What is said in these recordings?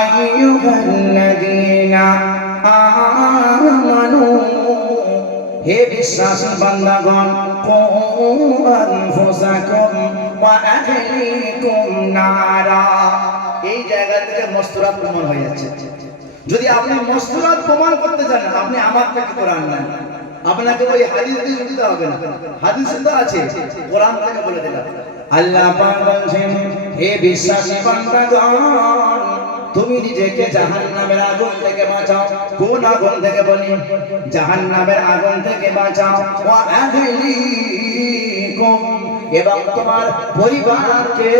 আইয়ুহাল্লাযীনা আমানু, হে বিশ্বাসী বান্দাগণ, কু আনফুসাকুম ওয়া আহলিকুম নারা। এই জায়গা থেকে মস্তরাত প্রমাণ হয়ে যাচ্ছে। যদি আপনি মস্তরাত প্রমাণ করতে চান, আপনি আমার থেকে কোরআন নেন। আপনাকে ওই হাদিস দিয়ে দিতে হবে না, হাদিসে তো আছে, কোরআন থেকে বলে দিলাম। আল্লাহ পাক বলেন, হে বিশ্বাসী বান্দাগণ, তুমি নিজেকে জাহান্নামের আগুন থেকে বাঁচাও। কোন আগুন থেকে বলি? জাহান্নামের আগুন থেকে বাঁচাও। ওয়া আহলিকুম, এবং তোমার পরিবারকে,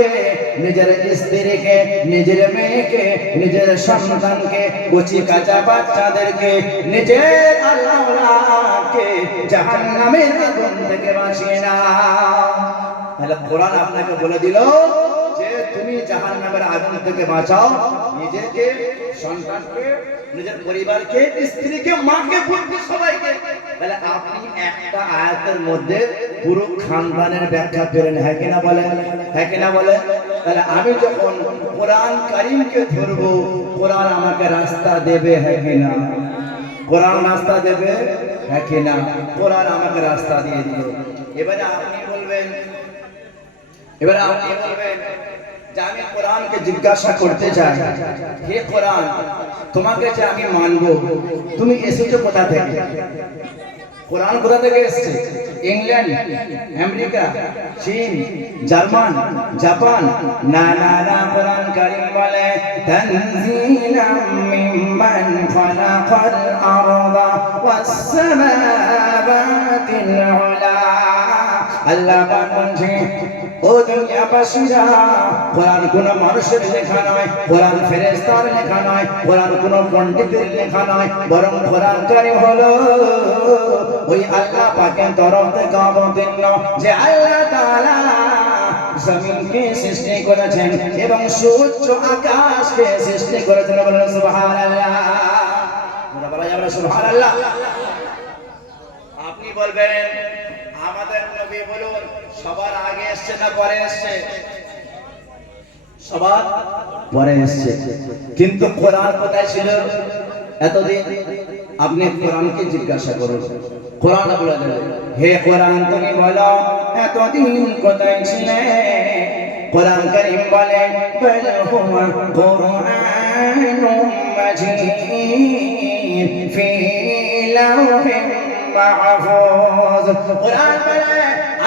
নিজের স্ত্রীকে, নিজের মেয়েকে, নিজের সন্তানকে, কচি কাঁচা বাচ্চাদেরকে, নিজের আল্লাহকে জাহান্নামের আগুন থেকে বাঁচিয়ে নাও। তাহলে কোরআন আপনাকে বলে দিল যে তুমি জাহান্নামের আগুন থেকে বাঁচাও নিজেকে, সন্তানকে, নিজের পরিবারকে, স্ত্রীকে, মাকে, বোনকে, সবাইকে। তাহলে আপনি একটা আয়াতের মধ্যে পুরো খানদানের ব্যাখ্যা পেলেন। হ্যাঁ কিনা বলেন? হ্যাঁ কিনা বলেন? তাহলে আমি যখন কোরআন কারীমকে ধরবো, কোরআন আমাকে রাস্তা দেবে। হ্যাঁ কিনা? কোরআন রাস্তা দেবে। হ্যাঁ কিনা? কোরআন আমাকে রাস্তা দিয়ে দিল। এবারে আপনি বলবেন যে আমি কোরআনকে জিজ্ঞাসা করতে চাই, হে কোরআন, তোমাকে যে আমি মানবো, তুমি এসেছো কোথা থেকে? কোরআন কোথা থেকে এসেছে? ইংল্যান্ড, আমেরিকা, চীন, জার্মান, জাপান? না না না, কোরআন কারীম বলে তানজিলাম মিম্মান খালাকাল আরদা ওয়াস সামাওয়াতিল উলা। আল্লাহ পাক বলেন, ও দুনিয়াবাসীরা, কোরআন কোন মানুষের লেখা নয়, কোরআন ফেরেশতার লেখা নয়, কোরআন কোন পণ্ডিতের লেখা নয়, বরং কোরআন কারীম হলো ওই আল্লাহ পাকের তরফ থেকে অবতীর্ণ। যে আল্লাহ তাআলা জমিনকে সৃষ্টি করেছেন এবং সুউচ্চ আকাশকে সৃষ্টি করেছেন। বলেন সুবহানাল্লাহ। বলা যাবে সুবহানাল্লাহ? আপনি বলবেন আমাদের নবী বলুন সবার আগে এসেছে না পরে এসেছে? সবার পরে এসেছে। কিন্তু কোরআন কোথায় ছিল এতদিন? আপনি কোরআনকে জিজ্ঞাসা করুন, কোরআন বলে দেবে, হে কোরআন তুমি বলো এতদিন কোথায় ছিলে? কোরআন কারীম বলে বাল হুয়া কুরআনুম মাজিদ ফি লাওহিন মাহফুজ। কোরআন বলে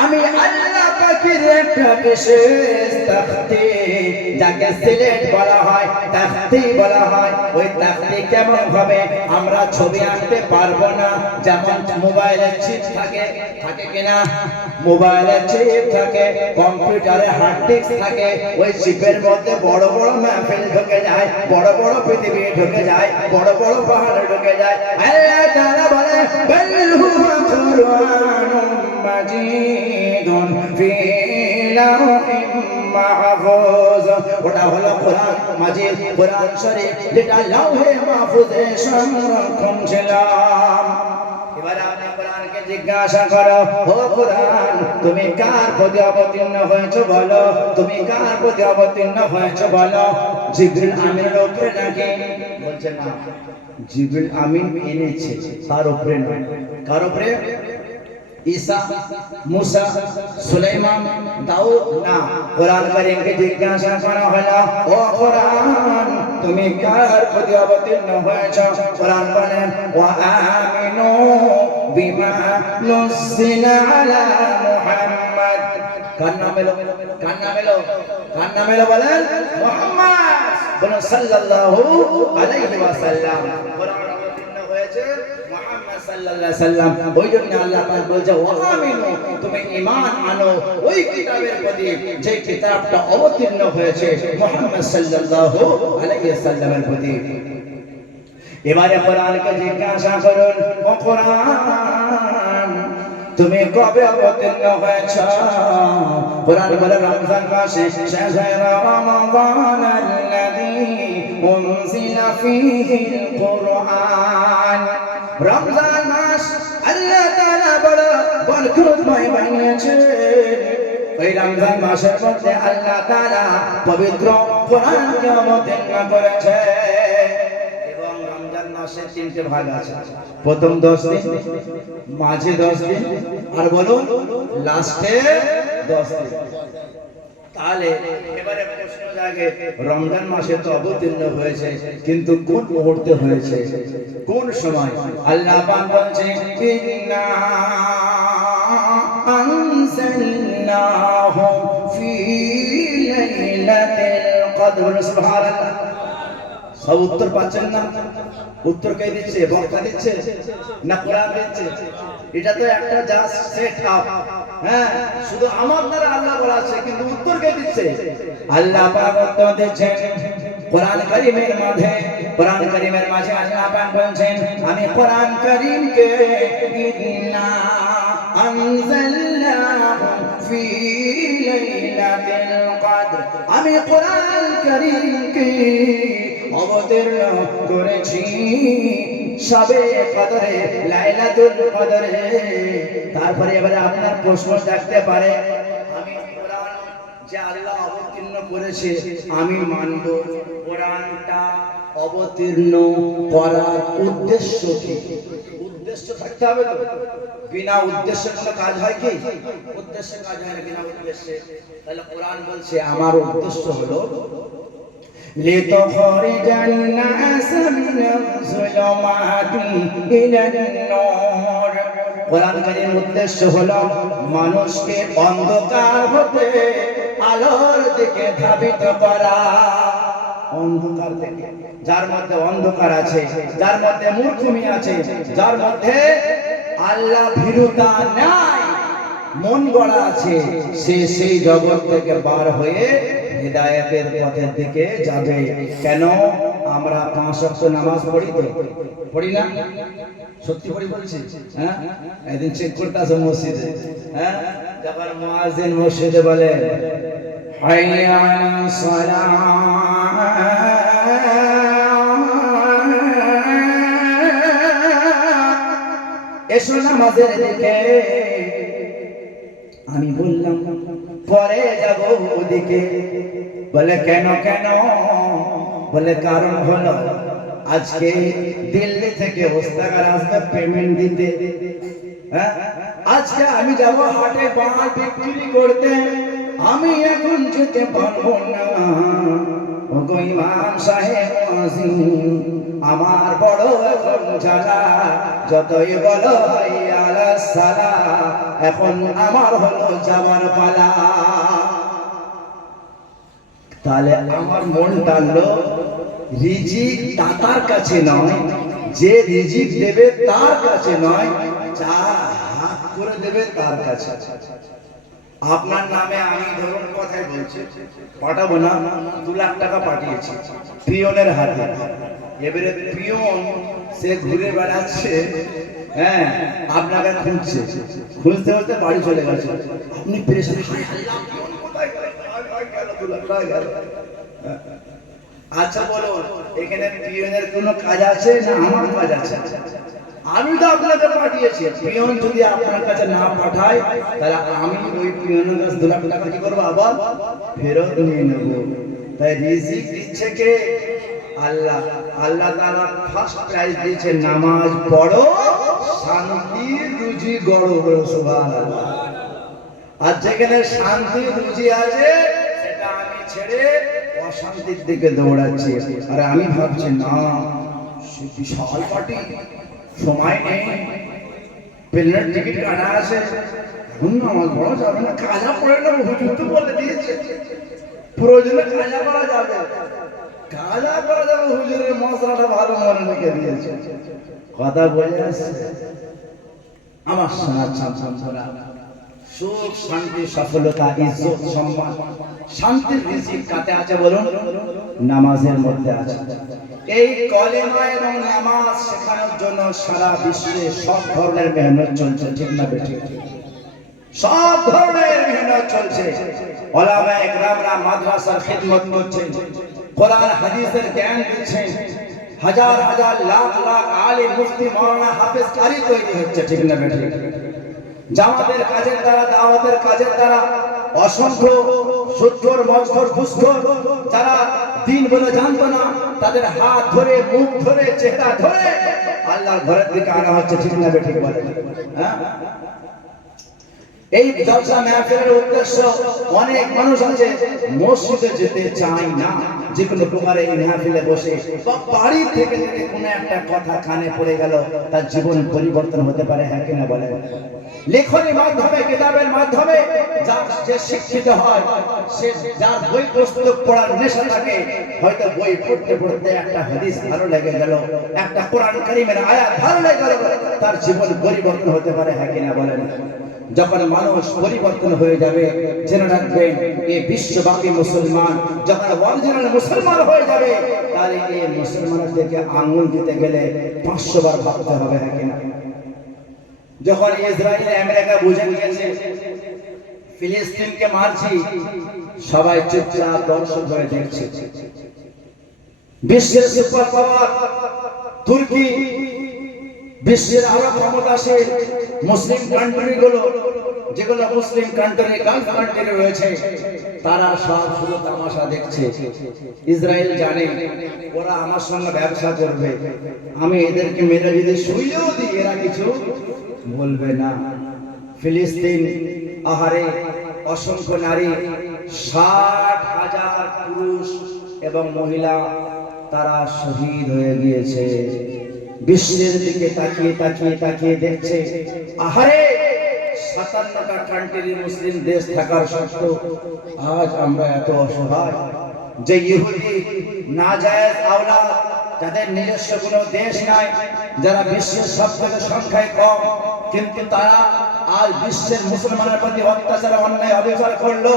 আমি আল্লাহ পাকের একটা বিশেষ তাখতি, যাকে সিলেট বলা হয়, তাখতি বলা হয়। ওই তাখতি কেমন হবে? আমরা ছবি আঁকতে পারবো না, যেমন মোবাইলে চিপ থাকে, থাকে কিনা? মোবাইলে চিপ থাকে, কম্পিউটারে হার্ড ডিস্ক থাকে, ওই চিপের মধ্যে বড় বড় মাহফিল ঢুকে যায়, বড় বড় পৃথিবী ঢুকে যায়, বড় বড় পাহাড় ঢুকে যায়। আল্লাহ তাআলা বলে বাল হুয়া কুরআনুম মাজিদুন ফি লাওহিন মাহফুজ। ওটা হলো কোরআন মাজিদ, কোরআন শরীফ, যেটা লাওহে মাহফুজে সংরক্ষণ ছিল। এবারে আপনি কোরআনকে জিজ্ঞাসা করো, ও কোরআন তুমি কার প্রতি অবতীর্ণ হয়েছো বলো? তুমি কার প্রতি অবতীর্ণ হয়েছো বলো? জিবরিল আমিনের উপরে নাকি? বলছে না, জিবরিল আমিন এনেছে, তার উপরে নয়। কার উপরে? ঈসা, মুসা, সুলাইমান, দাউদ? না, কোরআন কারীমকে জিজ্ঞাসা করা হলো, ও কোরআন তুমি কার প্রতি অবতীর্ণ হয়েছো? কোরআন বলেন ওয়া আমিনু বিমা নুজিলা আলা মুহাম্মদ। কার নাম এলো? কার নাম এলো? কার নাম এলো? বলেন মুহাম্মদ, বলেন সাল্লাল্লাহু আলাইহি ওয়াসাল্লাম। কোরআন অবতীর্ণ হয়েছে মুহাম্মদ সাল্লাল্লাহু আলাইহি ওয়াসাল্লাম। ওই জন্য আল্লাহ পাক বলছে ওয়া আমিনু, তুমি ঈমান আনো ওই কিতাবের প্রতি যে কিতাবটা অবতীর্ণ হয়েছে মুহাম্মদ সাল্লাল্লাহু আলাইহি ওয়াসাল্লামের প্রতি। এবারে কোরআনকে জিজ্ঞাসা করুন, ও কোরআন তুমি কবে অবতীর্ণ হয়েছ? কোরআন বলে রমজান মাসে, শাহরা রমাদান আল্লাযী উনজিলা ফীহিল কুরআন। রমজান মাস আল্লাহ তাআলা বড় বরকতময় বানিয়েছেন। ওই রমজান মাসের মধ্যে আল্লাহ তাআলা পবিত্র কোরআনকে অবতীর্ণ করেছে। এবং রমজান মাসের তিনটে ভাগ আছে, প্রথম 10 দিন, মাঝে 10 দিন, আর বলুন লাস্টে 10 দিন। তাহলে এবারে প্রশ্ন জাগে, রমজান মাসে তো অবতীর্ণ হয়েছে, কিন্তু কোন মুহূর্তে হয়েছে, কোন সময়? আল্লাহ পাক বলছেন ইন্না আনজালনাহু ফি লাইলাতিল কদর। সুবহানাল্লাহ। সব উত্তর পাচ্ছেন না? উত্তর কে দিচ্ছে? বক্তা দিচ্ছে না কোরআন দিচ্ছে? এটা তো একটা জাস্ট সেট আপ। হ্যাঁ, শুধু আমার দ্বারা আল্লাহ বলাচ্ছে, কিন্তু উত্তর কে দিচ্ছে? আল্লাহ পাক উত্তর দিচ্ছেন কোরআন কারীমের মাঝে। কোরআন কারীমের মাঝে আল্লাহ পাক বলেন, আমি কোরআন কারীমকে ইন্না আনজালনাহু ফি লাইলাতিল কদর, আমি কোরআন কারীমকে অবতীর্ণ করেছি শবে কদরে, লাইলাতুল কদরে। তারপরে এবারে আপনার প্রশ্ন থাকতে পারে, আমি কোরআন যে আল্লাহ অবতীর্ণ করেছে আমি মানব, কোরআনটা অবতীর্ণ করার উদ্দেশ্য কি? উদ্দেশ্য থাকতে হবে তো। বিনা উদ্দেশ্যে কোনো কাজ হয় কি? উদ্দেশ্যে কাজ হয় না বিনা উদ্দেশ্যে। তাহলে কোরআন বলছে আমার উদ্দেশ্য হলো لتخرج الناس من الظلمات إلى النور। কোরআন কারীমের উদ্দেশ্য হলো মানুষকে অন্ধকার হতে আলোর দিকে ধাবিত করা। অন্ধকার থেকে, যার মধ্যে অন্ধকার আছে, যার মধ্যে মূর্খমি আছে, যার মধ্যে আল্লাহ ভীরুতা নাই, মন গড়া আছে, সে সেই জগৎ থেকে বার হয়ে হিদায়াতের পথের দিকে যাবে। কেন? আমরা 5 ওয়াক্ত নামাজ পড়ি তো, পড়ি না? সত্যি পড়ি বলছি? হ্যাঁ, একদিন চেক করতে আসো মসজিদে। হ্যাঁ, যখন মুয়াজ্জিন মসজিদে বলে হাইয়া আলাস সালাহ, এসো নামাজের দিকে, আমি বললাম পরে যাব ওদিকে। বলে কেন কেন? বলে কারণ হলো আজকে দিল্লি থেকে ওস্তাগার আসবে পেমেন্ট দিতে। হ্যাঁ, আজকে আমি যাব হাটে মাল বিক্রি করতে, আমি এখন যেতে পারবো না। ওগো ইমাম সাহেব আমার বড় এখন জ্বালা, যতই বলো হাইয়া আলাস সালাহ, এখন আমার হলো যাওয়ার পালা। তাহলে আমার মন টানলো রিজিক দাতার কাছে নয়, যে রিজিক দেবে তার কাছে নয়, যার হাত করে দেবে তার কাছে। আপনার নামে আমি ধরুন কথাই বলছি, পাঠাবো না, 2 লাখ টাকা পাঠিয়েছি পিয়নের হাতে। এবারে পিয়ন সে ঘুরে বেড়াচ্ছে, হ্যাঁ, আপনাকে খুঁজছে, খুঁজতে খুঁজতে বাড়ি চলে গেছে। আপনি পেরেছেন, আচ্ছা বলো এখানে পিয়নের কোনো কাজ আছে না আমার কাজ আছে? আমি তো আপনাকে পাঠিয়েছি। পিয়ন যদি আপনার কাছে না পাঠায়, তাহলে আমি ওই পিয়নের কাছে 2 লাখ টাকা কি করবো? আবার ফেরত নিয়ে নেব। তাই রিজিক দিচ্ছে কে? আল্লাহ। আল্লাহ তাআলা ফার্স্ট প্রাইজ দিয়েছে নামাজ পড়ো, শান্তির রুজি গড়ো। সুবহানাল্লাহ। আর যেখানে শান্তি রুজি আছে সেটা আমি ছেড়ে অশান্তির দিকে দৌড়াচ্ছি। আর আমি ভাবছি না, বিশাল পার্টি, সময় নেই, প্লেনের টিকিট কাটা আছে, নামাজ পড়া যাবে না, কাজা পড়ে নেবো, হুজুর তো বলে দিয়েছে প্রয়োজনে কাজা করা যাবে, কাজা করা যাবে, হুজুরের মশলাটা ভালো মনে রেখে দিয়েছে। কথা বলে আসছে আমার সোনার ছাত্ররা, সুখ শান্তি সফলতা ইজ্জত সম্মান শান্তির রিজিক কাতে আছে বলুন? নামাজের মধ্যে আছে। এই কলেমা এবং নামাজ শেখানোর জন্য সারা বিশ্বে সব ধরনের মেহনত চলছে, ঠিক না বেঠিক? সব ধরনের মেহনত চলছে। ওলামায়ে ইকরামরা মাদ্রাসার খিদমত করছেন, কোরআন হাদিসের জ্ঞান দিচ্ছেন, হাজার হাজার লাখ লাখ আলিম মুফতি মাওলানা হাফেজ কারি তৈরি হচ্ছে, ঠিক না বেঠিক? জামাতের কাজের দ্বারা, দাওয়াতের কাজের দ্বারা অসংখ্য সুদখোর, মজখোর, ঘুষখোর যারা দিন বলে জানতো না, তাদের হাত ধরে, মুখ ধরে, চেহারা ধরে আল্লাহর ঘরের দিকে আনা হচ্ছে। ঠিক না ঠিক বলে? হ্যাঁ, এই জলসা মাহফিলের উদ্দেশ্য, অনেক মানুষ আছে মসজিদে যেতে চায় না, যে কোনো প্রকারে এই মাহফিলে বসে বা বাড়ি থেকে যদি কোনো একটা কথা কানে পড়ে গেল, তার জীবন পরিবর্তন হতে পারে। হ্যাঁ কিনা বলেন? লেখনের মাধ্যমে, কিতাবের মাধ্যমে যে শিক্ষিত হয়, সে যার বই পুস্তক পড়ার নেশা থাকে, হয়তো বই পড়তে পড়তে একটা হাদিস ভালো লেগে গেল, একটা কোরআন কারীমের আয়াত ভালো লেগে গেল, তার জীবন পরিবর্তন হতে পারে। হ্যাঁ কিনা বলেন? যখন মানুষ পরিবর্তন হয়ে যাবে, জেনে রাখবেন এই বিশ্বব্যাপী মুসলমান যখন অরিজিনাল মুসলমান হয়ে যাবে, তাহলে এই মুসলমানের দিকে আঙ্গুল দিতে গেলে 500 বার ভাবতে হবে। হ্যাঁ কিনা? যখন ইসরায়েল আমেরিকা বুঝে গিয়েছে ফিলিস্তিনকে মারছি, সবাই চুপচাপ দর্শক হয়ে দেখছে। বিশ্বের সুপার পাওয়ার তুর্কি, বিশ্বের আরো ক্ষমতাশীল মুসলিম কান্ট্রিগুলো, যেগুলো মুসলিম কান্ট্রি, গালফ কান্ট্রি রয়েছে, তারা সব শুধু তামাশা দেখছে। ইসরায়েল জানে ওরা আমার সঙ্গে ব্যবসা করবে, আমি এদেরকে মেরে যদি শুইলেও দিই এরা কিছু বলবে না। ফিলিস্তিন, আহারে অসংখ্য নারী, 60,000 পুরুষ এবং মহিলা তারা শহীদ হয়ে গিয়েছে। বিশ্বের দিকে তাকিয়ে তাকিয়ে তাকিয়ে দেখছে, আহারে 57টা কান্ট্রি মুসলিম দেশ থাকার সত্ত্বেও আজ আমরা এত অসহায়। যে ইহুদি নাজায়েজ আওলাদ, যাদের নিজস্ব কোনো দেশ নাই, যারা বিশ্বের সবথেকে সংখ্যায় কম, কিন্তু তারা আজ বিশ্বের মুসলমানের প্রতি অত্যাচার, অন্যায়, অবিচার করলো।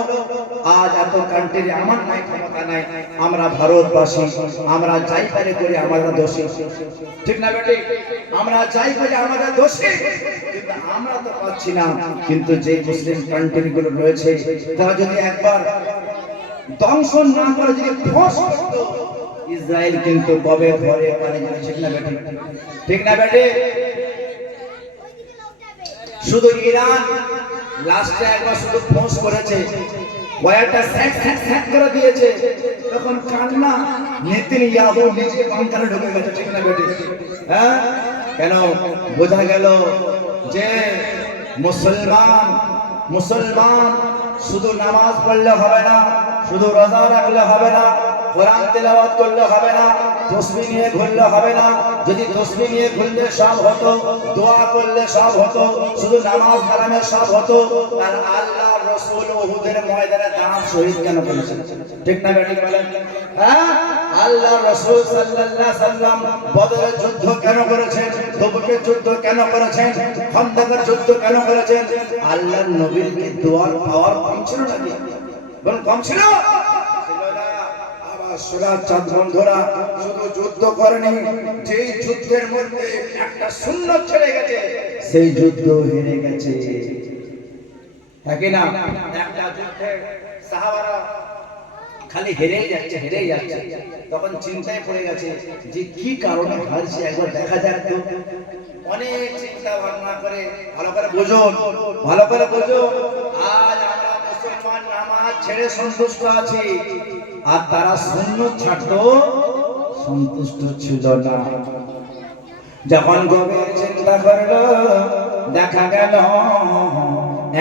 আজ এত কান্ট্রি আমার নাই, ক্ষমতা নাই, আমরা ভারতবাসী, আমরা যাই পারে করি আমরা দোষী। ঠিক না বেটি? আমরা যাই পারি আমরা দোষী, কিন্তু আমরা তো পাচ্ছি না। কিন্তু যে মুসলিম কান্ট্রি গুলো রয়েছে, তারা যদি একবার দংশন না করে যদি ফস করতো, ইসরায়েল কিন্তু কবে ঘরে পানি যাবে। ঠিক না বেটি? ঠিক না বেটি? শুধু ইরান লাস্টে একবার শুধু ফোঁস করেছে, ওয়ারটা স্যাক স্যাক স্যাক করে দিয়েছে, তখন কান্না নেতানিয়াহু নিজে বাংকারে ঢুকে গেছে। ঠিক না বেটি? হ্যাঁ, কেন? বোঝা গেল যে মুসলমান শুধু নামাজ পড়লে হবে না, শুধু রোজা রাখলে হবে না, কোরআন তেলাওয়াত করলে হবে না, তাসবিহ নিয়ে ঘুরলে হবে না। যদি তাসবিহ নিয়ে ঘুরলে সব হতো, দোয়া করলে সব হতো, শুধু নামাজ কালামে সব হতো, আর আল্লাহ রাসূল উহুদের ময়দানে দাঁত শহীদ কেন করেছেন? ঠিক না বেটি বলেন? হ্যাঁ, আল্লাহ রাসূল সাল্লাল্লাহু আলাইহি সাল্লাম বদরের যুদ্ধ কেন করেছেন? তবুকের যুদ্ধ কেন করেছেন? খন্দকের যুদ্ধ কেন করেছেন? আল্লাহর নবীর কি দোয়ার পাওয়ার কম ছিল নাকি? বল কম ছিল? বন্ধুরা, শুধু যুদ্ধ করেনি, যেই যুদ্ধের মধ্যে একটা সুন্নত ছেড়ে গেছে, সেই যুদ্ধ হেরে গেছে। না, একটা যুদ্ধে সাহাবারা খালি হেরেই যাচ্ছে। তখন চিন্তায় পড়ে গেছে যে কি কারণে হারছে, একবার দেখা যাক তো। অনেক চিন্তা ভাবনা করে ভালো করে বোঝো, আজ আমরা মুসলমান নামাজ ছেড়ে সন্তুষ্ট আছি, আর তারা সুন্নত ছাড়তো সন্তুষ্ট ছিল না। যখন গভীর চিন্তা করলো, দেখা গেল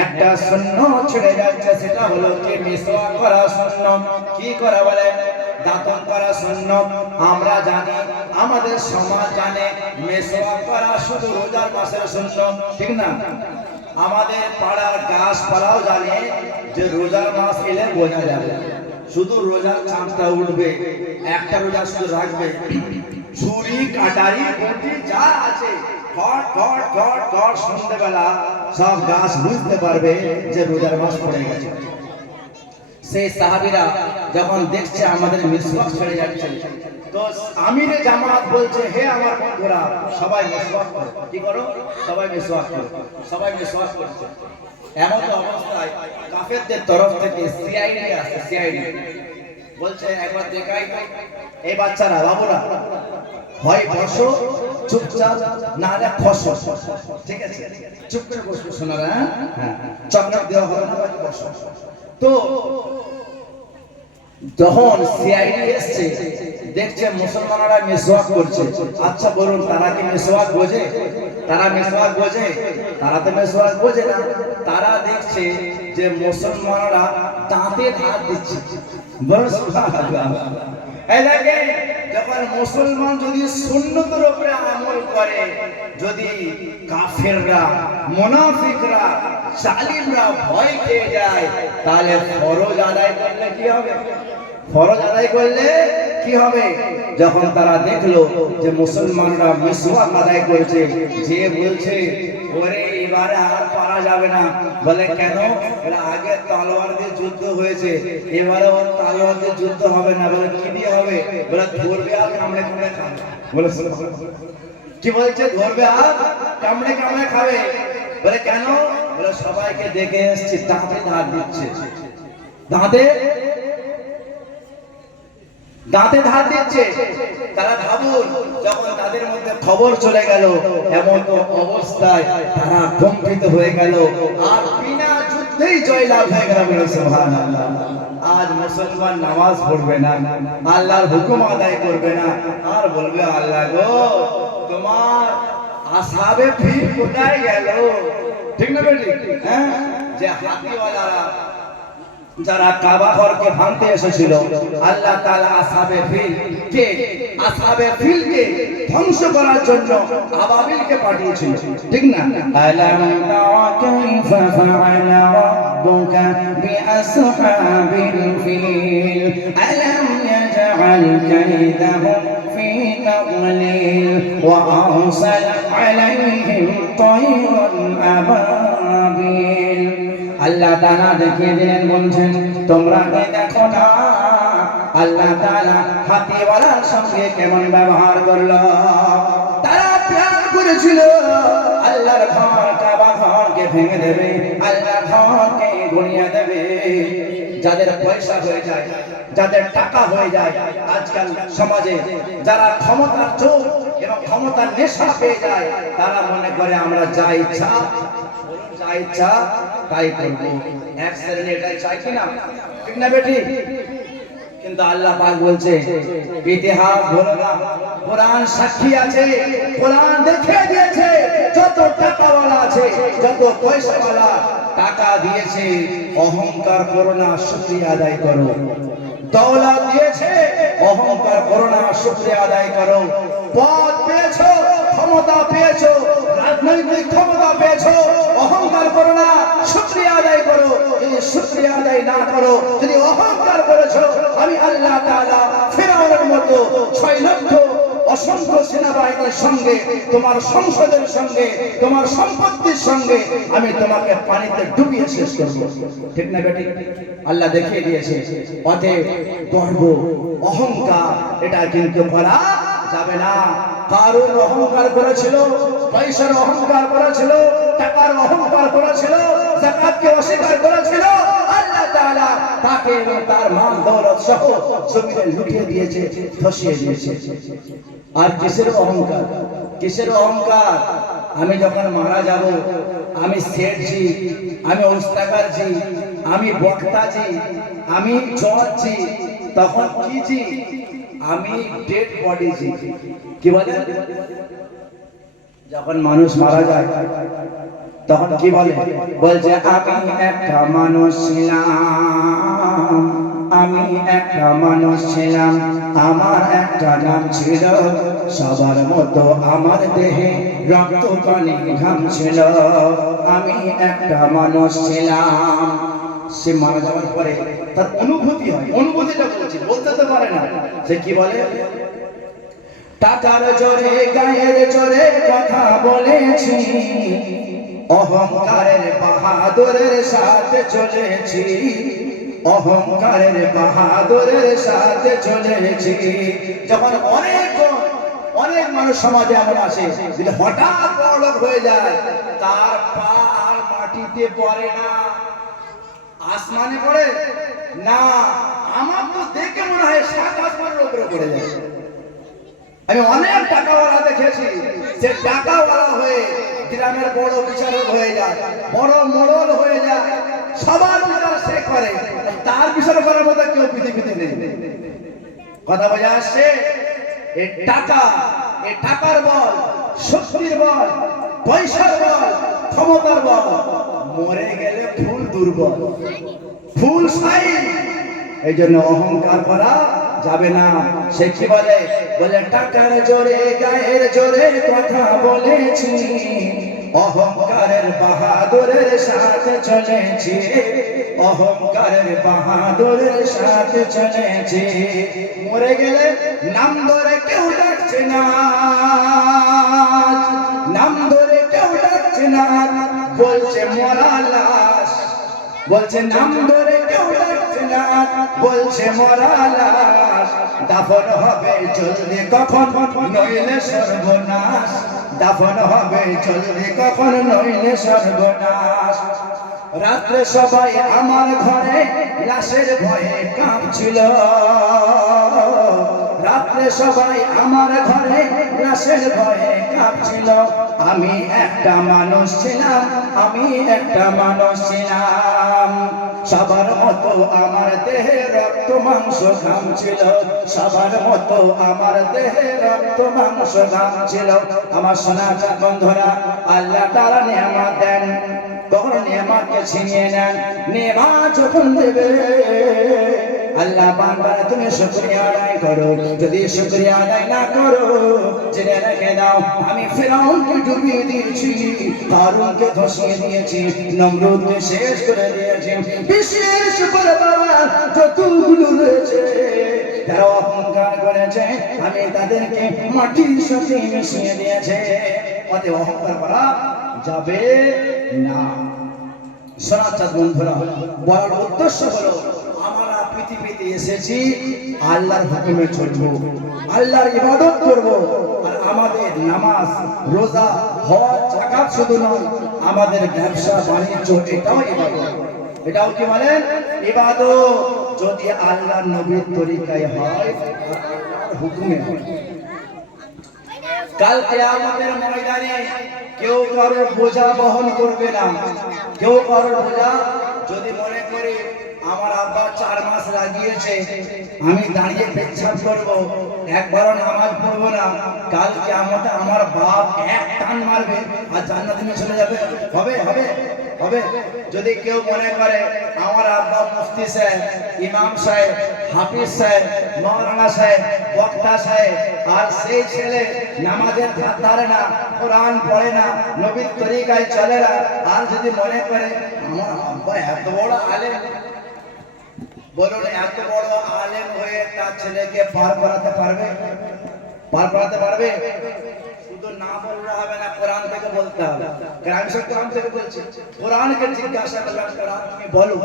একটা সুন্নত ছেড়ে যাচ্ছে, সেটা হলো কি মিসওয়াক করা সুন্নত। কি করা বলেন? দাঁতন করা সুন্নত। আমরা জানি, আমাদের সমাজ জানে মিসওয়াক করা শুধু রোজার মাসের সুন্নত। ঠিক না? আমাদের পাড়ার গাছপালাও জানে যে রোজার মাস এলে বোঝা যাবে, শুধু রোজার চাঁদটা উঠবে, একটা রোজা শুধু রাখবে, ছুরি কাটারি বটি যা আছে ঘট ঘট ঘট ঘট সন্ধ্যেবেলা সব গাছ বুঝতে পারবে যে রোজার মাস পড়ে গেছে। সেই সাহাবীরা যখন দেখছে আমাদের মিসওয়াক ছেড়ে যাচ্ছে, তো আমিরে জামাত বলছে, হে আমার বন্ধুরা, সবাই মিসওয়াক করো। কি করো? সবাই মিসওয়াক করো। সবাই মিসওয়াক করছে। এমন অবস্থায় কাফেরদের তরফ থেকে সিআইডি আসছে। সিআইডি বলছে, একবার দেখাই তো এই বাচ্চারা, বাবুরা, হয় বসো চুপচাপ, না হলে খসো। ঠিক আছে? চুপ করে বসবে, শোনারা। হ্যাঁ, চকলেট দেওয়া হবে না, বসো। তো যখন সিআইডি এসছে, দেখছে মুসলমানরা মিসওয়াক করছে। আচ্ছা বলুন, তারা কি মিসওয়াক বোঝে? তারা মিসওয়াক বোঝে? তারা তো মিসওয়াক বোঝে না। তারা দেখছে যে মুসলমানরা দাঁতে হাত দিচ্ছে। বলুন সুবহানাল্লাহ। এই দেখেন, যখন মুসলমান যদি সুন্নতের উপরে আমল করে, যদি কাফেররা, মুনাফিকরা, জালিমরা ভয় পেয়ে যায়, তাহলে ফরজ আদায় করলে কি হবে? ফরজ আদায় করলে কি হবে? যখন তারা দেখলো যে মুসলমানরা মিসওয়াক আদায় করেছে, যে বলছে ওরে এবারে আর পারা যাবে না। বলে কেন? বলে আগে তলোয়ার দিয়ে যুদ্ধ হয়েছে, এবারে ও তলোয়ার দিয়ে যুদ্ধ হবে না। বলে কি দিয়ে হবে? বলে ধরবে আর কামড়ে কামড়ে খাবে। বলে কি বলছে? ধরবে আর কামড়ে কামড়ে খাবে। বলে কেন? বলে সবাইকে দেখে এসেছি দাঁতে ধার দিচ্ছে, দাঁতে দাঁতে ধার দিচ্ছে। তারা ভাবুন, যখন তাদের মধ্যে খবর চলে গেল, এমন অবস্থায় তারা কম্পিত হয়ে গেল, আর বিনা যুদ্ধেই জয়লাভ হয়ে গেল। সুবহানাল্লাহ। আজ মুসলমান নামাজ পড়বে না, আল্লাহর হুকুম আদায় করবে না, আর বলবে আল্লাহ গো তোমার আসহাবে ফিল কোথায় গেল? ঠিক না বেটি? হ্যাঁ, যে হাতিওয়ালারা যারা কাবা ঘরকে ভাঙতে এসেছিল, আল্লাহ তাআলা আসহাবে ফিলকে ধ্বংস করার জন্য আবাবিলকে পাঠিয়েছিল। ঠিক না? আলাম তারা কাইফা ফাআলা রাব্বুকা বিআসহাবিল ফিল আলাম ইয়াজআল কাইদাহুম ফি তাদলিল ওয়া আরসালা আলাইহিম তায়রান আবাবিল। আল্লাহ তাআলা দেখিয়ে দিলেন, বলছেন তোমরা কি দেখো না আল্লাহ তাআলা হাতিওয়ালার সঙ্গে কেমন ব্যবহার করলো? তারা প্ল্যান করেছিল আল্লাহর ঘর কাবা ঘরকে ভেঙে দেবে, আল্লাহর ঘরকে গুঁড়িয়ে দেবে। যাদের পয়সা হয়ে যায়, যাদের টাকা হয়ে যায়, আজকাল সমাজে যারা ক্ষমতার চোর এবং ক্ষমতার নেশা পেয়ে যায়, তারা মনে করে আমরা যা ইচ্ছা তাই করবো। এক শ্রেণী এটাই চাই কিনা? ঠিক না বেটি? কিন্তু আল্লাহ পাক বলছে, ইতিহাস বলে না, কোরআন সাক্ষী আছে, কোরআন দেখিয়ে দিয়েছে, যত টাকাওয়ালা আছে, যত পয়সাওয়ালা টাকা দিয়েছে, অহংকার করো না, শুকরিয়া আদায় করো। দৌলত দিয়েছে, অহংকার করো না, শুকরিয়া আদায় করো। পদ পেয়েছো, ক্ষমতা পেয়েছো, রাজনৈতিক ক্ষমতা পেয়েছো, অহংকার করো না, শুকরিয়া আদায় করো। যদি শুকরিয়া আদায় না করো, যদি অহংকার করেছো, আমি আল্লাহ তাআলা ফিরআউনের মতো 6 লক্ষ অসংখ্য সেনাবাহিনীর সঙ্গে, তোমার সংসদের সঙ্গে, তোমার সম্পত্তির সঙ্গে আমি তোমাকে পানিতে ডুবিয়ে শেষ করব। ঠিক না বেটি? আল্লাহ দেখিয়ে দিয়েছে। অতএব গর্ব, অহংকার এটা কিন্তু করা যাবে না। কারুন অহংকার করেছিল, পয়সার অহংকার করেছিল, টাকার অহংকার করেছিল, যাকাতকে অস্বীকার করেছিল। আল্লাহ তাআলা তাকে এবং তার মাল দৌলত সহ জমিনে লুটিয়ে দিয়েছে, ধসিয়ে দিয়েছে। আর কিসের অহংকার? কিসের অহংকার? আমি যখন মারা যাব, আমি শেঠজি, আমি ওস্তাকারজি, আমি বক্তাজি, আমি জজজি, তখন কি জি? আমি ডেড বডি জি। কি বলে? যখন মানুষ মারা যায় তখন কি বলে? বলছে আমি একটা মানুষ ছিলাম, আমি একটা মানুষ ছিলাম, আমার একটা নাম ছিল, সবার মতো আমার দেহে রক্ত পানি ঘাম ছিল, আমি একটা মানুষ ছিলাম। সে মারা যাওয়ার পরে তার অনুভূতি হয়, অনুভূতিটা বলছে, বলতে তো পারে না। সে কি বলে? টাকার জোরে, গায়ের জোরে কথা বলেছি, অহংকারের বাহাদুরের সাথে চলেছি, অহংকারের বাহাদুরের সাথে চলেছি। যখন অনেক মানুষ সমাজে এমন আছে, যদি হঠাৎ বড়লোক হয়ে যায়, তার পা আর মাটিতে পড়ে না, আসমানে পড়ে না। আমার তো দেখে মনে হয় 7 আসমানের উপরে পড়ে যায়। আমি অনেক টাকাওয়ালা দেখেছি, সে টাকাওয়ালা হয়ে গ্রামের বড় বিচারক হয়ে যায়, বড় মোড়ল হয়ে যায়, সবার বিচার সে করে, তার বিচার করার মতো কেউ পৃথিবীতে নেই। কথা বোঝা আসছে? এই টাকা, এই টাকার বল, শক্তির বল, পয়সার বল, ক্ষমতার বল, মরে গেলে ফুল দুর্বল, ফুল সাই। এই জন্য অহংকার করা যাবে না। সে কি বলে? বলে টাকার জোরে গায়ের জোরে কথা বলেছি, অহংকারের বাহাদুরের সাথে চলেছি, অহংকারের বাহাদুরের সাথে চলেছি। মরে গেলে নাম ধরে কেউ ডাকছে না, নাম ধরে কেউ ডাকছে না, বলছে মরা লাশ, বলছে নাম ধরে কেউ ডাকছে না, বলছে মরা লাশ। দাফন হবে জলদি কখন, নইলে সর্বনাশ, দাফন হবে জলদি কখন, নইলে সর্বনাশ। রাত্রে সবাই আমার ঘরে লাশের ভয়ে কাঁপছিল, রাত্রে সবাই আমার ঘরে লাশের ভয়ে কাঁপছিল। আমি একটা মানুষ ছিলাম, আমি একটা মানুষ ছিলাম, সবার মতো আমার দেহে রক্ত মাংস ঘাম ছিল, সবার মতো আমার দেহে রক্ত মাংস ঘাম ছিল। আমার সোনাচাঁদ বন্ধুরা, আল্লাহ তাআলা নিয়ামত দেন, কখনো নিয়ামতকে ছিনিয়ে নেন। নিয়ামত যখন দেবে আল্লাহ বান্দারা তুমি শুকরিয়া আদায় করো, যদি শুকরিয়া আদায় না করো জেনে রেখে দাও আমি ফিরআউনকে ডুবিয়ে দিয়েছি, কারূনকে ধসিয়ে দিয়েছি, নমরুদকে শেষ করে দিয়েছি। বিশেষ করে বাবা যতগুলো রয়েছে যারা অহংকার করেছে আমি তাদেরকে মাটির সাথে মিশিয়ে দিয়েছে। অতএব অহংকার করা যাবে না। সোনাচাঁদ বন্ধুরা, বলার উদ্দেশ্য হলো আমরা পৃথিবীতে এসেছি আল্লাহর হুকুমে চলবো, আল্লাহর ইবাদত করব। আর আমাদের নামাজ, রোজা, হজ, যাকাত শুধু নয়, আমাদের ব্যবসা বাণিজ্য এটাও ইবাদত। এটাও কি বলেন? ইবাদত। যদি আল্লাহর নবীর তরিকায় হয়, আল্লাহর হুকুমে হয়। কাল কিয়ামতের ময়দানে কেউ কারোর বোঝা বহন করবে না, কেউ কারোর বোঝা যদি মনে করে আমার আব্বা 4 মাস লাগিয়েছে আমি দাঁড়িয়ে পেচ্ছাপ করবো, একবারও নামাজ পড়বো না, কাল কিয়ামতে আমার বাপ এক টান মারবে আর জান্নাতে নিয়ে চলে যাবে। হবে হবে হবে? যদি কেউ মনে করে আমার আব্বা মুফতি সাহেব, ইমাম সাহেব, হাফিজ সাহেব, মাওলানা সাহেব, বক্তা সাহেব, আর সেই ছেলে নামাজের ধার ধারে না, কোরআন পড়ে না, নবীর তরিকায় চলে না, আর যদি মনে করে আমার আব্বা এত বড় আলেম, বলুন এত বড় আলেম হয়ে তার ছেলেকে পার করাতে পারবে? পার করাতে পারবে? শুধু না বললে হবে না, কোরআন থেকে বলতে হবে। আমি সব কোরআন থেকে বলছি, কোরআনকে জিজ্ঞাসা করলাম কোরআন তুমি বলো,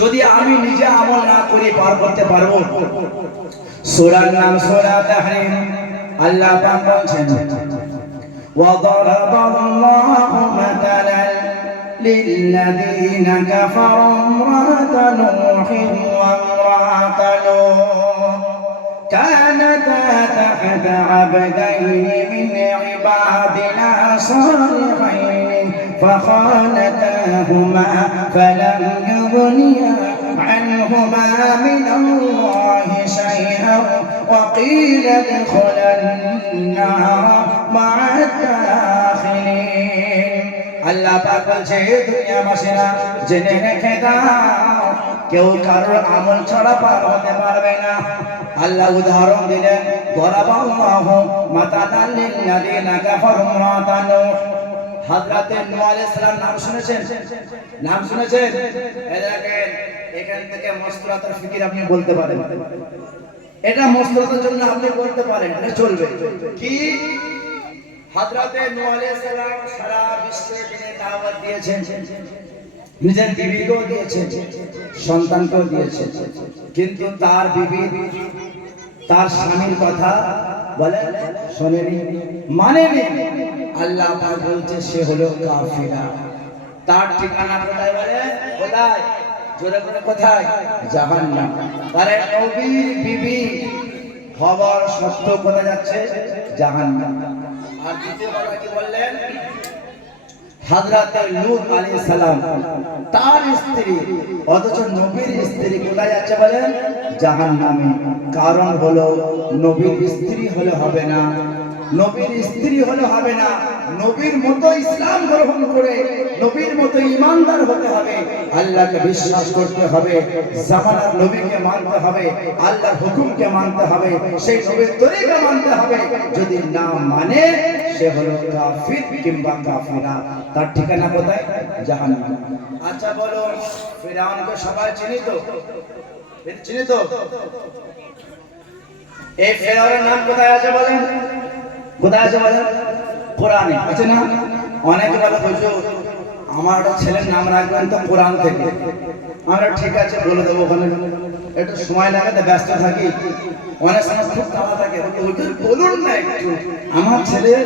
যদি আমি নিজে আমল না করি পার করতে পারবো? সূরার নাম সূরা তাহরিম। আল্লাহ পাক বলেন وضرب الله مثلا للذين كفروا امرأة نوح وامرأة لوط كانتا تحت عبدين من عبادنا صالحين فخانتاهما فلم يغنيا عنهما من الله شيئا وقيل ادخلا النار مع الداخلين। আল্লাহ পাক বলছে দুনিয়াবাসীরা জেনে রেখে দাও, কেউ কারোর আমল ছাড়া পার হতে পারবে না। আল্লাহ উদাহরণ দিলেন দরাবাল্লাহু মাতালান লিল্লাযিনা কাফারু ইমরাতান নূহ। হযরত নূহ আলাইহিস সালাম নাম শুনেছেন? নাম শুনেছেন? এই দেখেন এখান থেকে মসলাতুল ফিকির আপনি বলতে পারেন, এটা মসলাতের জন্য আপনি বলতে পারেন, এটা চলবে। কি হযরত নূহ আলাইহিস সালাম সারা বিশ্বে তিনি দাওয়াত দিয়েছেন, নিজের বিবিকেও দিয়েছেন, সন্তানকেও দিয়েছেন, কিন্তু তার বিবি তার স্বামীর কথা বলে শোনেনি, মানেনি। আল্লাহ পাক বলছে সে হলো কাফিরা। তার ঠিকানা কোথায় বলে? কোথায়? জোরে বলে কোথায়? জাহান্নাম। তার নবীর বিবি হবার সত্য কোথায় যাচ্ছে? জাহান্নাম। আর দ্বিতীয় কথা কি বললেন? হযরত লূত আলাইহিস সালাম তার স্ত্রী, অথচ নবীর স্ত্রী কোথায় আছে বলেন? জাহান্নামে। কারণ হলো নবীর স্ত্রী হলে হবে না, নবীর স্ত্রী হলে হবে না, নবীর মতো ইসলাম গ্রহণ করে নবীর মতো ঈমানদার হতে হবে, আল্লাহকে বিশ্বাস করতে হবে, জামানার নবীকে মানতে হবে, আল্লাহর হুকুমকে মানতে হবে, সেই নবীর তরিকা মানতে হবে। যদি না মানে সে হলো কাফির কিংবা কাফিরা। তার ঠিকানা কোথায়? জাহান্নাম। আচ্ছা বলো, ফিরআউনকে সবাই চিনি তো? চিনি তো? এই ফিরআউনের নাম কোথায় আছে বলেন? কোথায় আছে বলেন? কোরআনে আছে না? অনেকে বলে হুজুর আমার একটা ছেলের নাম রাখবেন তো কোরআন থেকে। আমরা ঠিক আছে বলে দেবো, ওখানে একটু সময় লাগে তো ব্যস্ত থাকি, অনেক সময় খুব তাড়া থাকে, হুজুর বলুন না একটু, আমার ছেলের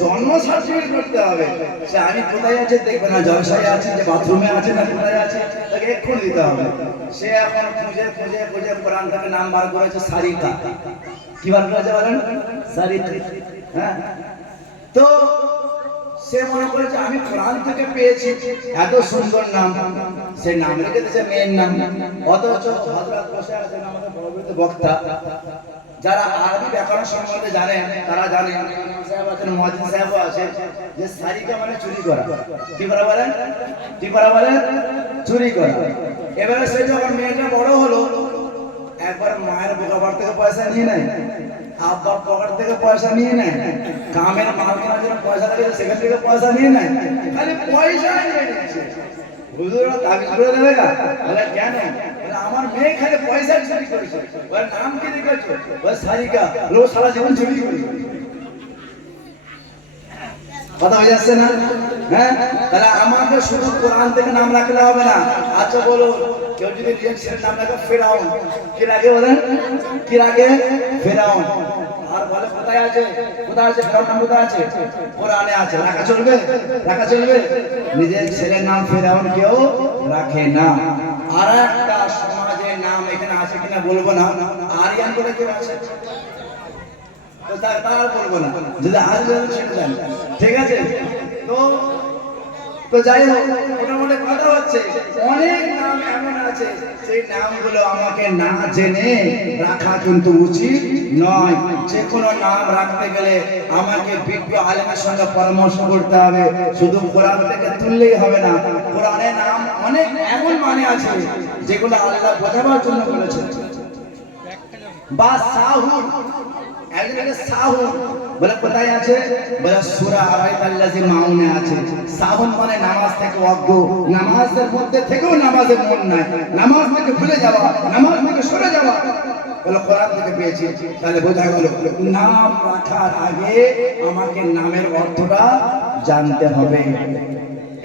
জন্ম সার্টিফিকেট করতে হবে। সে আমি কোথায় আছে দেখবে না, জলসায় আছে, যে বাথরুমে আছে না কোথায় আছে, তাকে এক্ষুনি দিতে হবে। সে এখন খুঁজে খুঁজে খুঁজে কোরআন থেকে নাম বার করেছে সারিকা। কি বার করেছে বলেন? সারিকা। হ্যাঁ, তো সে মনে করেছে আমি কোরআন থেকে পেয়েছি এত সুন্দর নাম, সে নাম রেখে দিয়েছে মেয়ের নাম। অথচ হযরত বসে আছেন আমাদের পরবর্তী বক্তা, যারা আরবি ব্যাকরণ সম্বন্ধে জানেন তারা জানেন, সাহেব আছেন, মুয়াজ্জিন সাহেব আছে, যে সারিকা মানে চুরি করা। কি করা বলেন? কি করা বলেন? চুরি করা। এবারে সে যখন মেয়েটা বড় হলো, একবার মায়ের বোকাবার থেকে পয়সা নিয়ে নেয়, আব্বার পকেট থেকে পয়সা নিয়ে নেয়, কামের মাল কেনার জন্য পয়সা লাগে সেখান থেকে পয়সা নিয়ে নেয়, খালি পয়সা নিয়ে নিচ্ছে। হুজুররা তাবিজ করে দেবে না? বলে কেন? বলে আমার মেয়ে খালি পয়সা চুরি করেছে। ওর নাম কি রেখেছো? বলে সারিকা। ও সারা জীবন চুরি করে। কথা হয়ে যাচ্ছে না? হ্যাঁ, তাহলে আমাকে শুধু কোরআন থেকে নাম রাখলে হবে না। আচ্ছা বলো, কেউ যদি নিজের ছেলের নাম রাখে ফিরআউন, কি রাখে বলেন? কি রাখে? ফিরআউন। আর বলে কোথায় আছে? কোথায় আছে ফিরআউন নাম? কোথায় আছে? কোরআনে আছে। রাখা চলবে? রাখা চলবে? নিজের ছেলের নাম ফিরআউন কেউ রাখে না। আর একটা সমাজের নাম এখানে আছে কিনা বলবো না, আরিয়ান বলে কেউ আছে? তো তার বলবো না, যদি আরিয়ান ছেড়ে দেন, ঠিক আছে? তো যাই হোক, এটা মনে কথা হচ্ছে অনেক নাম এমন আছে সেই নামগুলো আমাকে না জেনে রাখা কিন্তু উচিত নয়। যে কোনো নাম রাখতে গেলে আমাকে বিজ্ঞ আলেমের সঙ্গে পরামর্শ করতে হবে, শুধু কোরআন থেকে তুললেই হবে না। কোরআনের নাম অনেক এমন মানে আছে যেগুলো আল্লাহ বোঝাবার জন্য বলেছেন। বা সাহুর, একজনকে সাহুর বলে কোথায় আছে? বলে সূরা আরাইতাল্লাযী মাউনে আছে। সাহুন মানে নামাজ থেকে অজ্ঞ, নামাজের মধ্যে থেকেও নামাজের মন নাই, নামাজ থেকে ভুলে যাওয়া, নামাজ থেকে সরে যাওয়া। বলে কোরআন থেকে পেয়েছি। তাহলে বোঝা গেল নাম রাখার আগে আমাকে নামের অর্থটা জানতে হবে।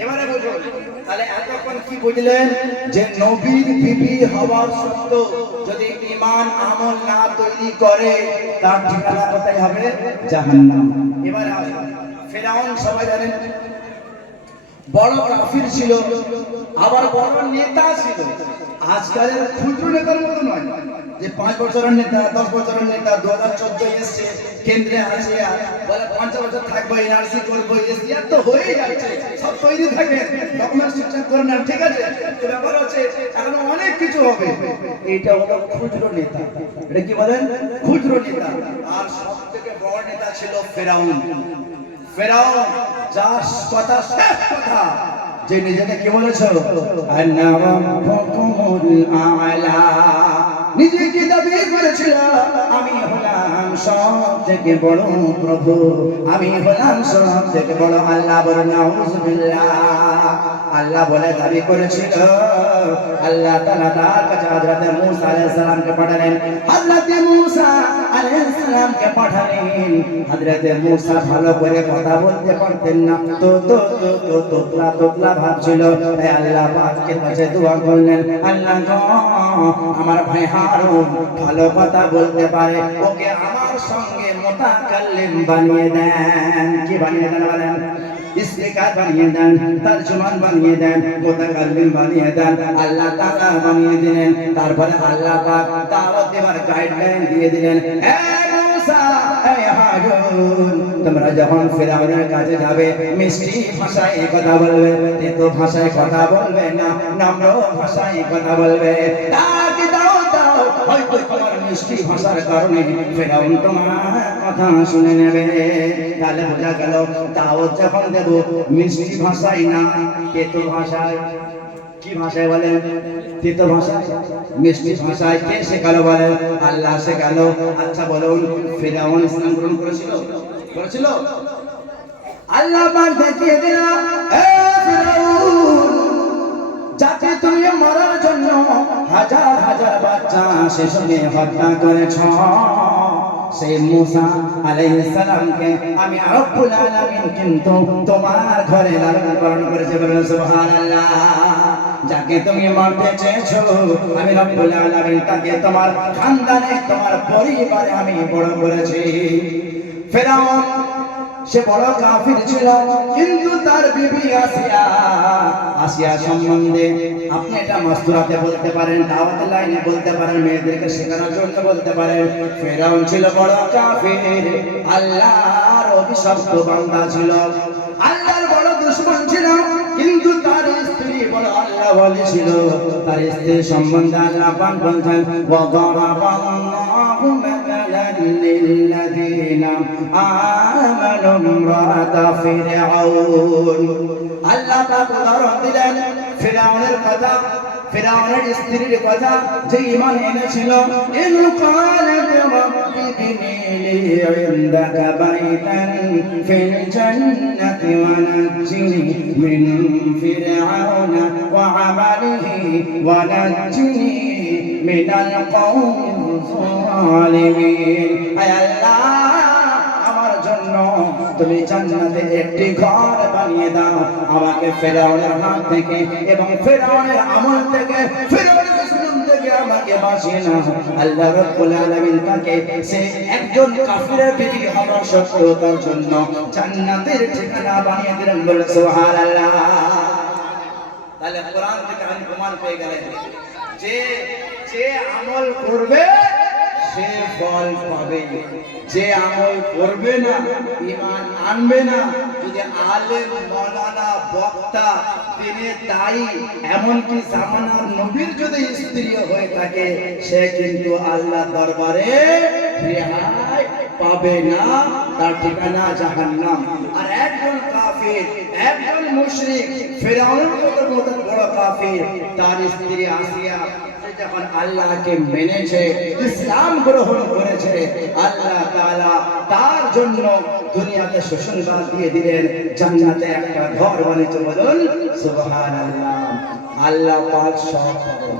এবারে বুঝুন, তাহলে এতক্ষণ কি বুঝলেন? যে নবীর বিবি হওয়ার সত্ত্বেও যদি ঈমান আমল না তৈরি করে তার ঠিকানা কোথায় হবে? জাহান্নাম। এবারে আসুন, ফিরআউন সবাই জানেন বড় কাফির ছিল, আবার বড় নেতা ছিল। আজকালের ক্ষুদ্র নেতার মতো নয় যে 5 বছরের নেতা, 10 বছরের নেতা, 2014 এসছে, কেন্দ্রে আছে, বলে 50 বছর থাকবো, এনআরসি করবো, এসিআর তো হয়ে যাচ্ছে, সব তৈরি থাকে, ডকুমেন্ট ঠিকঠাক করে নেন, ঠিক আছে? তো ব্যাপার হচ্ছে এখন অনেক কিছু হবে। এইটা হলো ক্ষুদ্র নেতা। এটা কি বলেন? ক্ষুদ্র নেতা। আর সব থেকে বড় নেতা ছিল ফিরআউন। ফিরআউন যার কথা শেষ কথা, যে নিজেকে কি বলেছো? আনা রাব্বুকুমুল আ'লা। নিজেকে দাবি করেছিল আমি হলাম সব থেকে বড় প্রভু, আমি হলাম সব থেকে বড় আল্লাহ। বলেন নাউযুবিল্লাহ। আল্লাহ বলে দাবি করেছিল। আল্লাহ তাআলা তার কাছে হযরত মূসা আলাইহিস সালামকে পাঠালেন। হযরত মূসা আলাইহিস সালামকে পাঠালেন। হযরত মূসা ভালো করে কথা বলতে পারতেন না, তোতলা ভাবছিল। তাই আল্লাহ পাকের কাছে দোয়া করলেন, আল্লাহ গো, আমার ভাই হারুন ভালো কথা বলতে পারে, ওকে আমার সঙ্গে মুতাকাল্লিম বানিয়ে দেন। কি বানিয়ে দেন বলেন? স্পিকার বানিয়ে দেন, তর্জমান বানিয়ে দেন, মুতাকাল্লিম বানিয়ে দেন। আল্লাহ তাআলা বানিয়ে দিলেন। তারপরে আল্লাহ পাক দাওয়াত দেওয়ার গাইডলাইন দিয়ে দিলেন। মুসা এই হারুন তোমরা যখন ফিরাউনের কাছে যাবে মিষ্টি ভাষায় কথা বলবে, তেতো ভাষায় কথা বলবে না, নম্র ভাষায় কথা বলবে। তাকে দাও দাও, হয়তো তোমার মিষ্টি ভাষার কারণে ফিরাউন তোমার কথা শুনে নেবে। তাহলে বোঝা গেল দাওয়াত যখন দেব মিষ্টি ভাষায় না, তেতো ভাষায়। কি ভাষায় বলেন? তেতো ভাষায়। মিষ্টি ভাষায় কে শেখালো বলেন? আল্লাহ শেখালো। আচ্ছা বলুন, ফিরাউন ইসলাম গ্রহণ করেছিল? করেছিল? আল্লাহ পাক দেখিয়ে দিল, এ ফিরাউন, যাকে তুমি মারার জন্য হাজার হাজার বাচ্চা শিশুকে হত্যা করেছ, সেই মুসা আলাইহিস সালামকে আমি রব্বুল আলামিন কিন্তু তোমার ঘরে লালন পালন করেছি। বলেন সুবহানাল্লাহ। যাকে তুমি মারতে চেয়েছো আমি রব্বুল আলামিন তাকে তোমার খানদানে, তোমার পরিবারে আমি বড় করেছি। ফিরাউন সে বড় কাফির ছিল, কিন্তু তার বিবি আসিয়া সম্বন্ধে আপনি এটা মাসদুরাতে বলতে পারেন, দাওয়াত লাইনে বলতে পারেন, মেয়েদেরকে শেখানোর জন্য বলতে পারেন। ফিরাউন ছিল বড় কাফির, আল্লাহর অভিশপ্ত বান্দা ছিল, আল্লাহর বড় দুশমন ছিল, কিন্তু তার স্ত্রী বড় আল্লাহ ওয়ালি ছিল। তার স্ত্রী সম্বন্ধে আল্লাহ পাক বলেন, ওয়া দারাবাল্লাহু মাতালান লিল্লাযীনা আমানু ইমরাতা ফিরআউন। আল্লাহ পাক উদাহরণ দিলেন ফিরআউনের কথা, ফিরআউনের স্ত্রীর কথা, যে ঈমান এনেছিল। ইন ক্বালাত রাব্বি বিনি লি ইনদাকা বাইতান ফিল জান্নাতি ওয়া নাজ্জিনি মিন ফিরআউনা ওয়া আমালিহি ওয়া নাজ্জিনি মিনাল কওমিজ যালিমিন। আয় আল্লাহ, আমার জন্য তুমি জান্নাতে একটি ঘর বানিয়ে দাও, আমাকে ফিরআউনের হাত থেকে এবং ফিরআউনের আমল থেকে, ফিরআউনের জুলুম থেকে আমাকে বাঁচিয়ে নাও। আল্লাহ রাব্বুল আলামিন তাকে সে একজন কাফিরের বিবি হওয়া সত্ত্বেও তার জন্য জান্নাতের ঠিকানা বানিয়ে দিলেন। বলে সুবহানাল্লাহ। তাহলে কোরআন থেকে আমি প্রমাণ পেয়ে গেলেন যে যে আমল করবে সে ফল পাবে, যে আমল করবে না, ঈমান আনবে না, যদি আলেম মাওলানা বক্তা দিনে দায়ী এমনকি জামানার নবীর যদি স্ত্রী হয়ে থাকে, সে কিন্তু আল্লাহ দরবারে রেহাই পাবে না, তার ঠিকানা জাহান্নাম। আর একজন কাফির, একজন মুশরিক, ফিরআউনের মতো বড় কাফির, তার স্ত্রী আসিয়া যখন আল্লাহকে মেনেছে, ইসলাম গ্রহণ করেছে, আল্লাহ তাআলা তার জন্য দুনিয়াতে সুসংবাদ দিয়ে দিলেন, জান্নাতে একটা ঘর বানিয়েছে। বলুন সুবহানাল্লাহ। আল্লাহ পাক সব পারেন,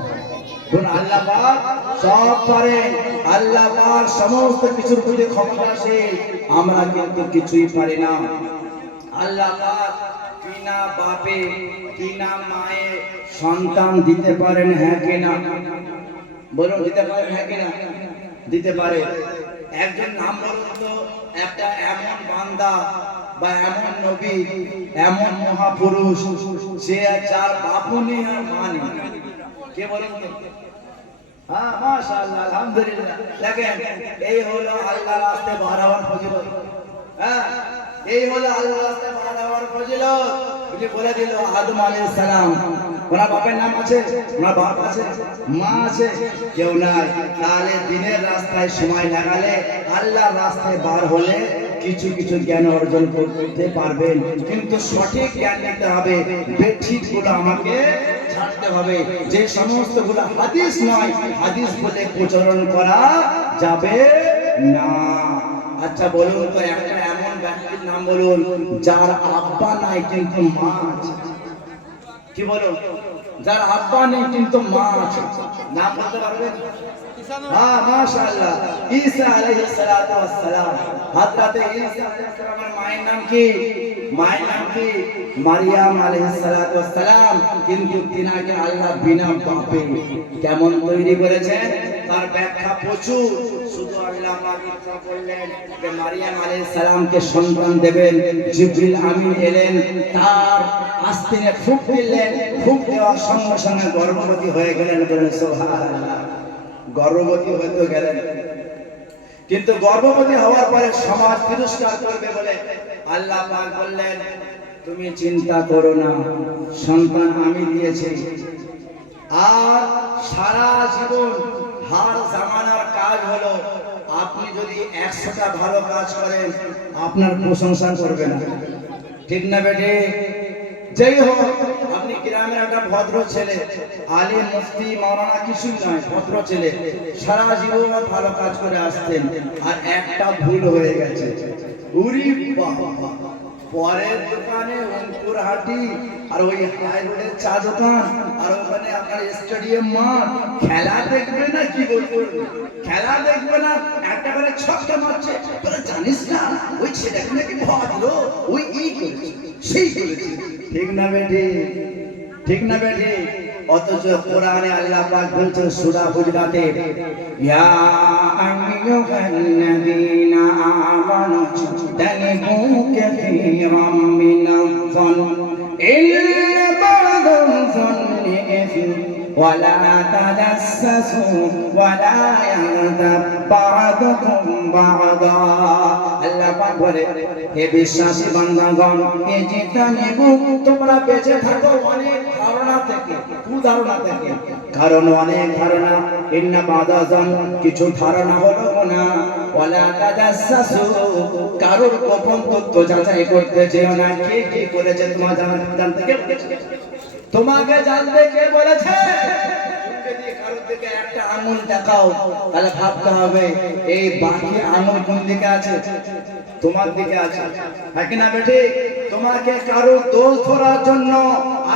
আল্লাহ পাক সব পারেন, আল্লাহ পাক সমস্ত কিছুর প্রতি ক্ষমতাশীল, আমরা কিন্তু কিছুই পারি না। আল্লাহ পাক বিনা বাপে বিনা মায়ে সন্তান দিতে পারেন, হ্যাঁ কিনা? বলুন দিতে পারেন, হ্যাঁ কিনা? দিতে পারে। একজন নাম বলুন তো, একটা এমন বান্দা বা এমন নবী, এমন মহাপুরুষ যে যার বাপও নেই আর মা নেই। কে বলুন তো? হ্যাঁ, মাশাআল্লাহ, আলহামদুলিল্লাহ। দেখেন, এই হলো আল্লাহর রাস্তায় বার হওয়ার ফজিলত। হ্যাঁ, এই হলো আল্লাহর রাস্তায় বার হওয়ার ফজিলত। বুঝে বলে দিল আদম আলাইহিস সালাম, ওনার বাপের নাম আছে, ওনার বাপ আছে, মা আছে, কেউ নাই। তাহলে দিনের রাস্তায় সময় লাগালে, আল্লাহর রাস্তায় বার হলে কিছু কিছু জ্ঞান অর্জন করতে পারবেন, কিন্তু সঠিক জ্ঞান নিতে হবে। বেঠিক গুলো আমাকে ছাড়তে হবে। যে সমস্ত গুলো হাদিস নয়, হাদিস বলে প্রচারণ করা যাবে না। আচ্ছা বলুন তো, একটা এমন ব্যক্তির নাম বলুন যার আব্বা নাই কিন্তু মা আছে। কি বলুন? যার আব্বা নেই কিন্তু মা আছে, নাম বলতে পারবেন? হ্যাঁ, মাশাআল্লাহ। ঈসা আলাইহিস সালাতু ওয়াস সালাম, হযরতে ঈসা আলাইহিস সালামের মায়ের নাম কি? মায়ের নাম কি? মারিয়াম আলাইহিস সালাতু ওয়াস সালাম। কিন্তু তিনাকে আল্লাহ বিনা বাপে কেমন তৈরি করেছেন তার ব্যাখ্যা প্রচুর। শুধু আল্লাহ পাক ইচ্ছা করলেন যে মারিয়াম আলাইহিস সালামকে সন্তান দেবেন, জিবরিল আমিন এলেন, তার আস্তিনে ফুঁক দিলেন, ফুঁক দেওয়ার সঙ্গে সঙ্গে গর্ভবতী হয়ে গেলেন। বলেন সুবহানাল্লাহ। গর্ভবতী হতে গেলেন, কিন্তু গর্ভবতী হওয়ার পরে সমাজ তিরস্কার করবে বলে আল্লাহ পাক বললেন তুমি চিন্তা করো না, সন্তান আমি দিয়েছি। আর সারা জীবন হার জামানার কাজ হলো আপনি যদি 100টা ভালো কাজ করেন আপনার প্রশংসা করবে না, ঠিক না বেটে? যেই হোক আপনি গ্রামের একটা ভদ্র ছেলে, আলিম মুফতি মাওলানা কিছুই নয়, ভদ্র ছেলে, সারা জীবন ভালো কাজ করে আসতেন, আর একটা ভুল হয়ে গেছে, উরি বাবা, পরের দোকানে অঙ্কুর হাটি আর ওই হাই রোডের চা দোকান আর ওখানে আপনার স্টেডিয়াম মাঠ, খেলা দেখবে না কি বলবো, খেলা দেখবে না, একটা করে ছক্কা মারছে, তোরা জানিস না ওই ছেলেটা নাকি ভদ্র, ওই এই করেছে সেই করেছে, ঠিক না বেটি? ঠিক না বেটি? অথচ কোরআনে আল্লাহ পাক বলছেন সূরা হুজরাতে, ইয়া আইয়ুহাল্লাযীনা আমানু তানিবু কাসীরাম মিনাজ-যন ইল্লা বা'দাল-যন্নি ইসম ওয়ালা তাজাসসু ওয়ালা ইয়াগতাব বা'দুকুম বা'দা। আল্লাহ পাক বলে, হে বিশ্বাসী বান্দাগণ, ইজতানিবু, তোমরা বেঁচে থাকো অনেক ধারণা থেকে, কুধারণা থেকে, কারণ অনেক ধারণা, ইন্না বা'দাল-যন, কিছু ধারণা হলো গুনাহ, ওয়ালা তাজাসসু, কারোর গোপন তথ্য যাচাই করতে যেও না, কে কি করেছে তোমার জানতে কে বলেছে? তোমাকে জানতে কে বলেছে? কারোর দিকে একটা আঙুল দেখাও, তাহলে ভাবতে হবে এই বাকি আঙুল কোন দিকে আছে? তোমার দিকে আছে, হ্যাঁ কি না বেটি? তোমাকে কারো দোষ ধরার জন্য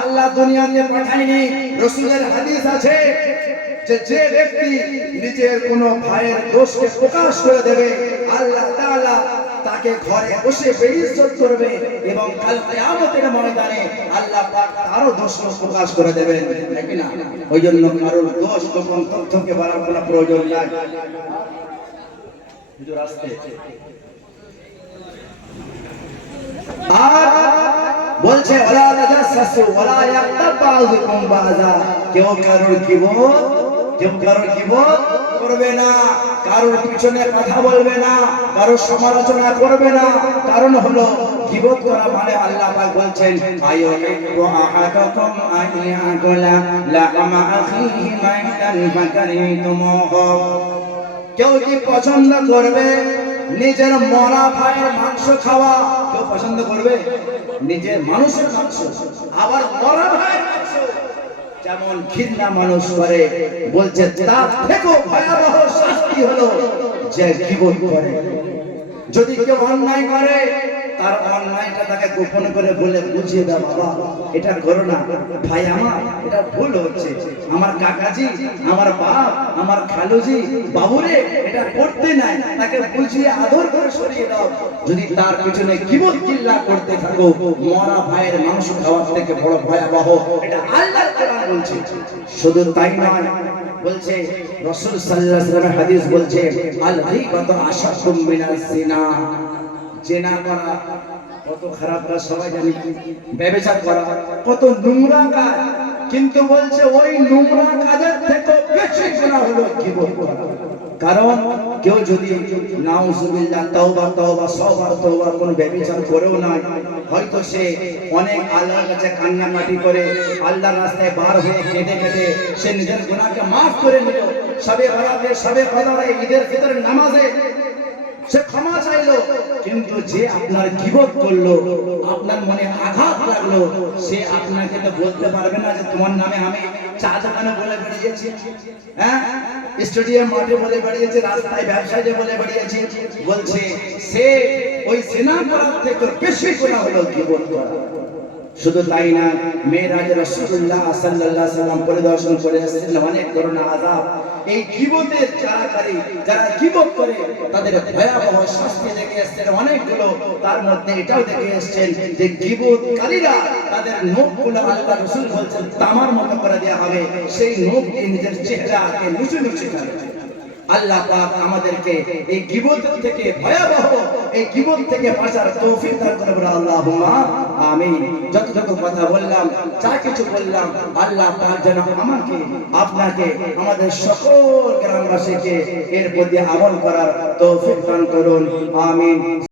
আল্লাহ দুনিয়াতে পাঠায়নি। রাসূলের হাদিস আছে যে যে ব্যক্তি নিজের কোনো ভাইয়ের দোষকে প্রকাশ করে দেবে, আল্লাহ তাআলা তাকে ঘরে বসে বেইজ্জত করবে এবং কাল কিয়ামতের ময়দানে আল্লাহ পাক তারও দোষ প্রকাশ করে দেবেন, নাকি না? ওই জন্য কারোর দোষ গোপন তথ্যকে বলার কোনো প্রয়োজন নাই। হুজুর আসতে আর বলছে ওয়ালা তাজাসসু ওয়ালা ইয়াগতাব বা'যুকুম বা'যা, কেউ কারোর গীবত করবে না, কারোর পিছনে কথা বলবে না, কারোর সমালোচনা করবে না। কারণ হলো গীবত করা মানে আল্লাহ পাক বলছেন, আইয়ুহিব্বু আহাদুকুম আন ইয়াকুলা লাহমা আখিহি মাইতান ফাকারিহতুমুহু, কেউ কি পছন্দ করবে নিজের মরা ভাইয়ের মাংস খাওয়া? কেউ পছন্দ করবে নিজের মানুষের মাংস, আবার মরা ভাইয়ের মাংস যেমন ঘৃণা মানুষ করে? বলছে তার থেকেও ভয়াবহ শাস্তি হলো যে গীবত করে। যদি কেউ অন্যায় করে তার অন্যায়টা তাকে গোপন করে বলে বুঝিয়ে দাও, বাবা এটা করো না, ভাই আমার এটা ভুল হচ্ছে, আমার কাকাজি, আমার বাপ, আমার খালুজি, বাবুরে এটা করতে নাই, তাকে বুঝিয়ে আদর করে সরিয়ে দাও। যদি তার পিছনে গীবত কিল্লা করতে থাকো, মরা ভাইয়ের মাংস খাওয়ার থেকে বড় ভয়াবহ, এটা আল্লাহর কোরআন বলছে। শুধু তাই নয়, বলছে রাসূল সাল্লাল্লাহু আলাইহি ওয়াসাল্লামের হাদিস বলছে, আল গীবাতু আশাদ্দু মিনাজ জিনা, জিনা করা কত খারাপ কাজ সবাই জানি, ব্যভিচার করা কত নোংরা কাজ, কিন্তু বলছে ওই নোংরা কাজের থেকে বেশি গুনাহ হলো গীবত করা। কারণ কেউ যদি নাউজুবিল্লাহ তওবা তওবা সবার তওবা কোন ব্যভিচার করেও না, হয়তো সে অনেক আল্লাহর কাছে কান্নাকাটি করে আল্লাহর রাস্তায় বার হয়ে কেঁদে কেঁদে সে নিজের গুনাহকে মাফ করে নিল, সবে বরাতে সবে কদরে ঈদের ফিতরের নামাজে সে ক্ষমা চাইলো, কিন্তু যে আপনার গীবত করলো, আপনার মনে আঘাত লাগলো, সে আপনাকে তো বলতে পারবে না যে তোমার নামে আমি চা দোকানে বলে বেরিয়েছি, হ্যাঁ স্টেডিয়াম মাঠে বলে বেরিয়েছি, রাস্তায় ব্যবসায় যে বলে বেরিয়েছি। বলছে সে ওই জিনা করার থেকে বেশি গুনাহ হলো গীবত করা। শুধু তাই না, মেরাজে রাসূলুল্লাহ সাল্লাল্লাহু আলাইহি ওয়াসাল্লাম পরিদর্শন করে এসেছেন অনেক ধরনের আযাব। এই গীবতের যারা গীবত করে তাদের ভয়াবহ শাস্তি দেখে এসেছেন অনেকগুলো, তার মধ্যে এটাও দেখে এসেছেন যে গীবতকারীরা তাদের নখগুলো আল্লাহ রাসূল বলছেন তামার মতো করে দেওয়া হবে, সেই নখ দিয়ে নিজের চেহারাকে মুছে মুছে ফেলে। আল্লাহ পাক আমাদেরকে এই গীবত থেকে, ভয়াবহ এই গীবত থেকে বাঁচার তৌফিক দান করে বলে আল্লাহুম্মা আমি যতটুকু কথা বললাম, যা কিছু বললাম, আল্লাহ পাক যেন আমাকে, আপনাকে, আমাদের সকল গ্রামবাসীকে এর প্রতি আমল করার তৌফিক দান করুন। আমিন।